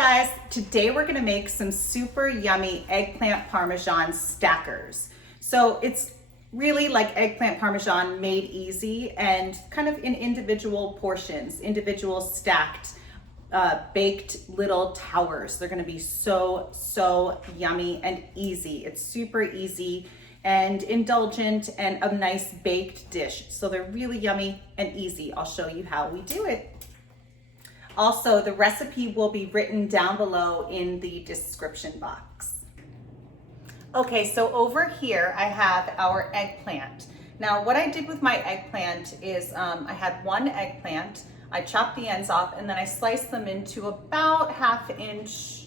guys, today we're gonna make some super yummy eggplant parmesan stackers. So it's really like eggplant parmesan made easy and kind of in individual portions, individual stacked baked little towers. They're gonna be so yummy and easy. It's super easy and indulgent and a nice baked dish. So they're really yummy and easy. I'll show you how we do it. Also, the recipe will be written down below in the description box. Okay, so over here I have our eggplant. Now what I did with my eggplant is I had one eggplant, I chopped the ends off, and then I sliced them into about 1/2 inch,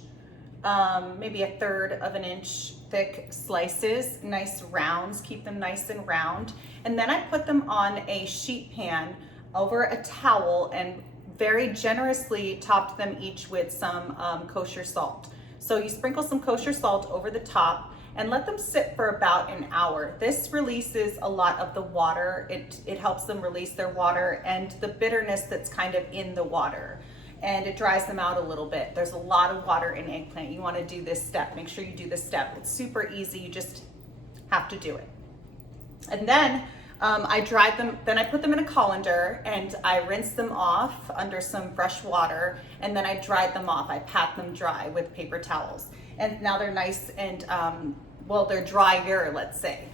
maybe 1/3 of an inch thick slices, nice rounds, keep them nice and round. And then I put them on a sheet pan over a towel and very generously topped them each with some kosher salt. So you sprinkle some kosher salt over the top and let them sit for about an hour. This releases a lot of the water. It helps them release their water and the bitterness that's kind of in the water. And it dries them out a little bit. There's a lot of water in eggplant. You wanna do this step. Make sure you do this step. It's super easy, you just have to do it. And then I dried them, then I put them in a colander and I rinsed them off under some fresh water, and then I dried them off. I pat them dry with paper towels. And now they're nice and, well, they're drier, let's say.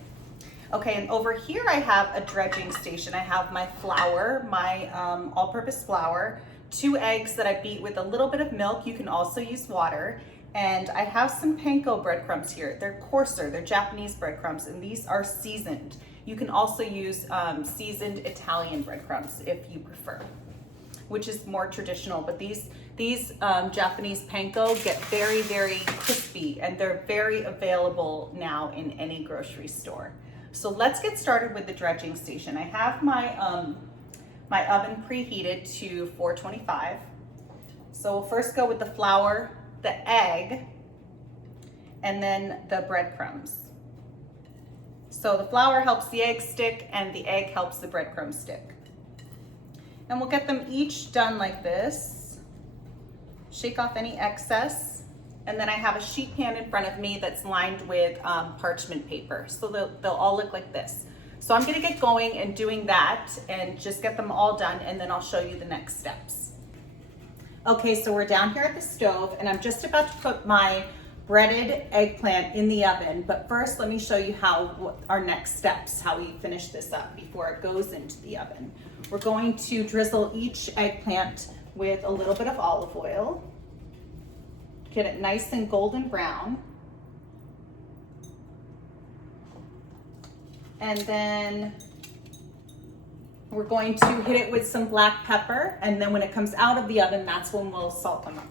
Okay, and over here I have a dredging station. I have my flour, my all-purpose flour, 2 eggs that I beat with a little bit of milk. You can also use water. And I have some panko breadcrumbs here. They're coarser, they're Japanese breadcrumbs, and these are seasoned. You can also use seasoned Italian breadcrumbs if you prefer, which is more traditional. But these Japanese panko get very crispy, and they're very available now in any grocery store. So let's get started with the dredging station. I have my my oven preheated to 425. So we'll first go with the flour, the egg, and then the breadcrumbs. So the flour helps the egg stick and the egg helps the breadcrumbs stick. And we'll get them each done like this. Shake off any excess. And then I have a sheet pan in front of me that's lined with parchment paper. So they'll all look like this. So I'm gonna get going and doing that and just get them all done, and then I'll show you the next steps. Okay, so we're down here at the stove and I'm just about to put my breaded eggplant in the oven, but first let me show you what our next steps, how we finish this up before it goes into the oven. We're going to drizzle each eggplant with a little bit of olive oil, get it nice and golden brown, and then we're going to hit it with some black pepper, and then when it comes out of the oven, that's when we'll salt them up.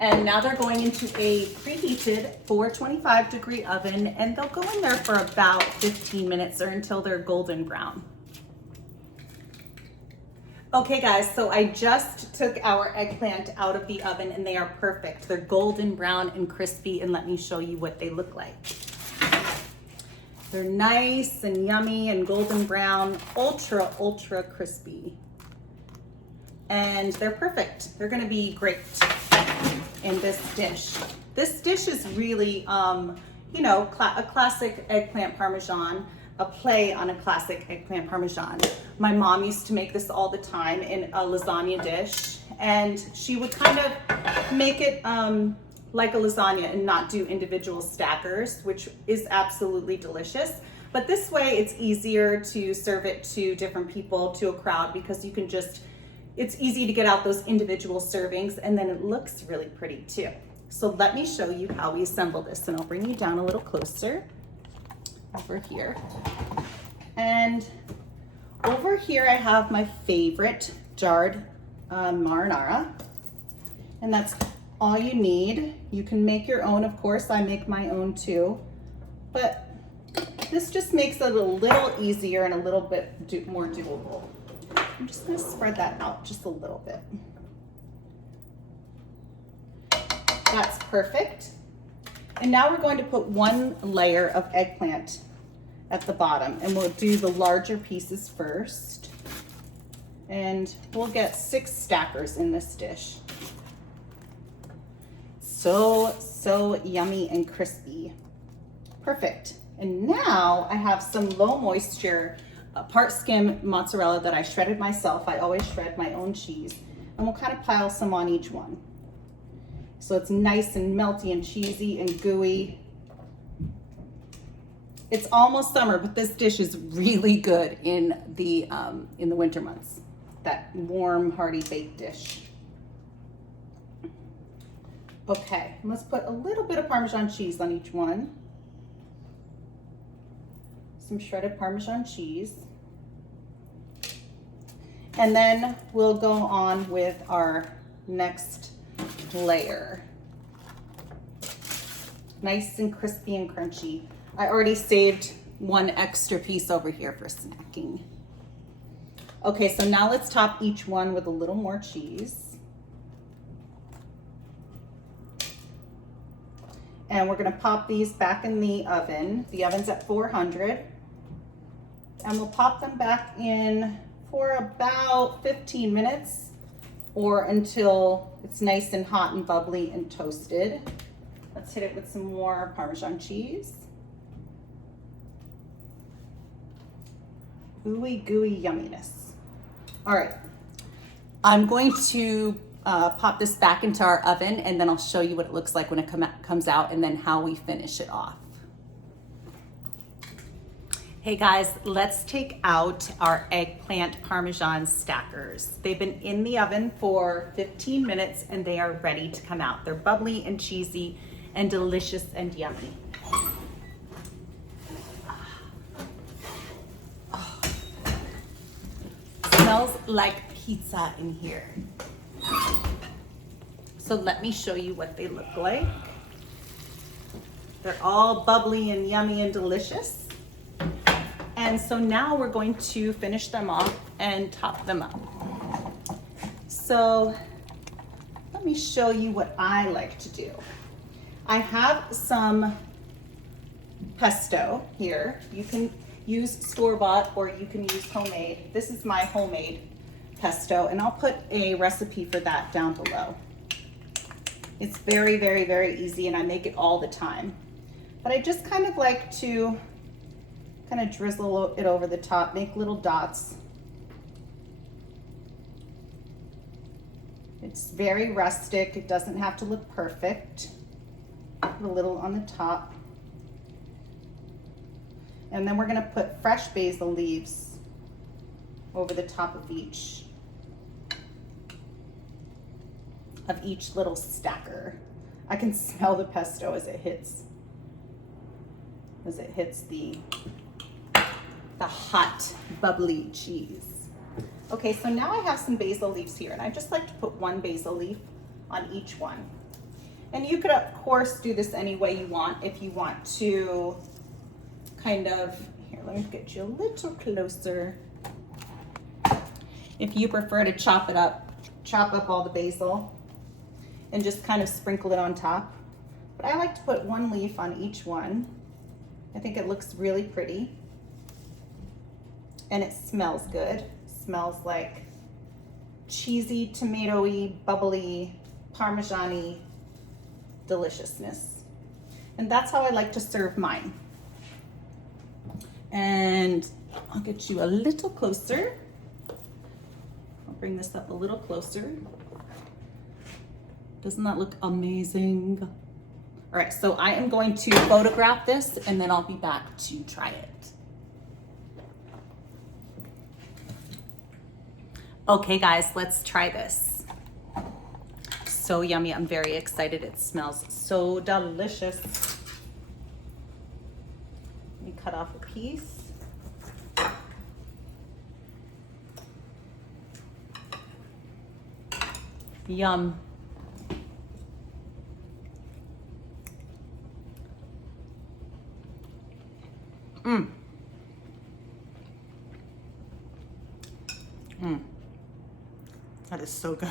And now they're going into a preheated 425-degree oven, and they'll go in there for about 15 minutes or until they're golden brown. Okay guys, so I just took our eggplant out of the oven and they are perfect. They're golden brown and crispy, and let me show you what they look like. They're nice and yummy and golden brown, ultra crispy. And they're perfect. They're gonna be great in this dish. This dish is really, you know, a classic eggplant parmesan, a play on a classic eggplant parmesan. My mom used to make this all the time in a lasagna dish, and she would kind of make it like a lasagna and not do individual stackers, which is absolutely delicious. But this way it's easier to serve it to different people, to a crowd, because you can just, it's easy to get out those individual servings, and then it looks really pretty too. So let me show you how we assemble this, and I'll bring you down a little closer over here. And over here I have my favorite jarred marinara, and that's all you need. You can make your own, of course. I make my own too, but this just makes it a little easier and a little bit more doable. I'm just gonna spread that out just a little bit. That's perfect. And now we're going to put one layer of eggplant at the bottom, and we'll do the larger pieces first. And we'll get 6 stackers in this dish. So yummy and crispy. Perfect. And now I have some low moisture, part skim mozzarella that I shredded myself. I always shred my own cheese. And we'll kind of pile some on each one. So it's nice and melty and cheesy and gooey. It's almost summer, but this dish is really good in the winter months. That warm, hearty baked dish. Okay, let's put a little bit of Parmesan cheese on each one. Some shredded Parmesan cheese. And then we'll go on with our next layer. Nice and crispy and crunchy. I already saved 1 extra piece over here for snacking. Okay, so now let's top each one with a little more cheese. And we're gonna pop these back in the oven. The oven's at 400. And we'll pop them back in for about 15 minutes or until it's nice and hot and bubbly and toasted. Let's hit it with some more Parmesan cheese. Ooey gooey yumminess. All right, I'm going to pop this back into our oven, and then I'll show you what it looks like when it comes out, and then how we finish it off. Hey guys, let's take out our eggplant Parmesan stackers. They've been in the oven for 15 minutes and they are ready to come out. They're bubbly and cheesy and delicious and yummy. Oh. Smells like pizza in here. So let me show you what they look like. They're all bubbly and yummy and delicious. And so now we're going to finish them off and top them up. So let me show you what I like to do. I have some pesto here. You can use store-bought or you can use homemade. This is my homemade pesto, and I'll put a recipe for that down below. It's very, very, very easy, and I make it all the time. But I just kind of like to kind of drizzle it over the top, make little dots. It's very rustic. It doesn't have to look perfect. Put a little on the top. And then we're gonna put fresh basil leaves over the top of each little stacker. I can smell the pesto as it hits the hot, bubbly cheese. Okay, so now I have some basil leaves here, and I just like to put 1 basil leaf on each one. And you could, of course, do this any way you want. If you want to kind of, here, let me get you a little closer. If you prefer to chop up all the basil and just kind of sprinkle it on top. But I like to put 1 leaf on each one. I think it looks really pretty. And it smells good. It smells like cheesy, tomatoey, bubbly, Parmesan-y deliciousness. And that's how I like to serve mine. And I'll get you a little closer. I'll bring this up a little closer. Doesn't that look amazing? All right, so I am going to photograph this and then I'll be back to try it. Okay guys, let's try this. So yummy, I'm very excited. It smells so delicious. Let me cut off a piece. Yum. Mmm. Mmm. That is so good.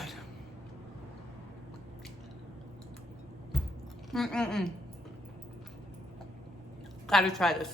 Gotta try this.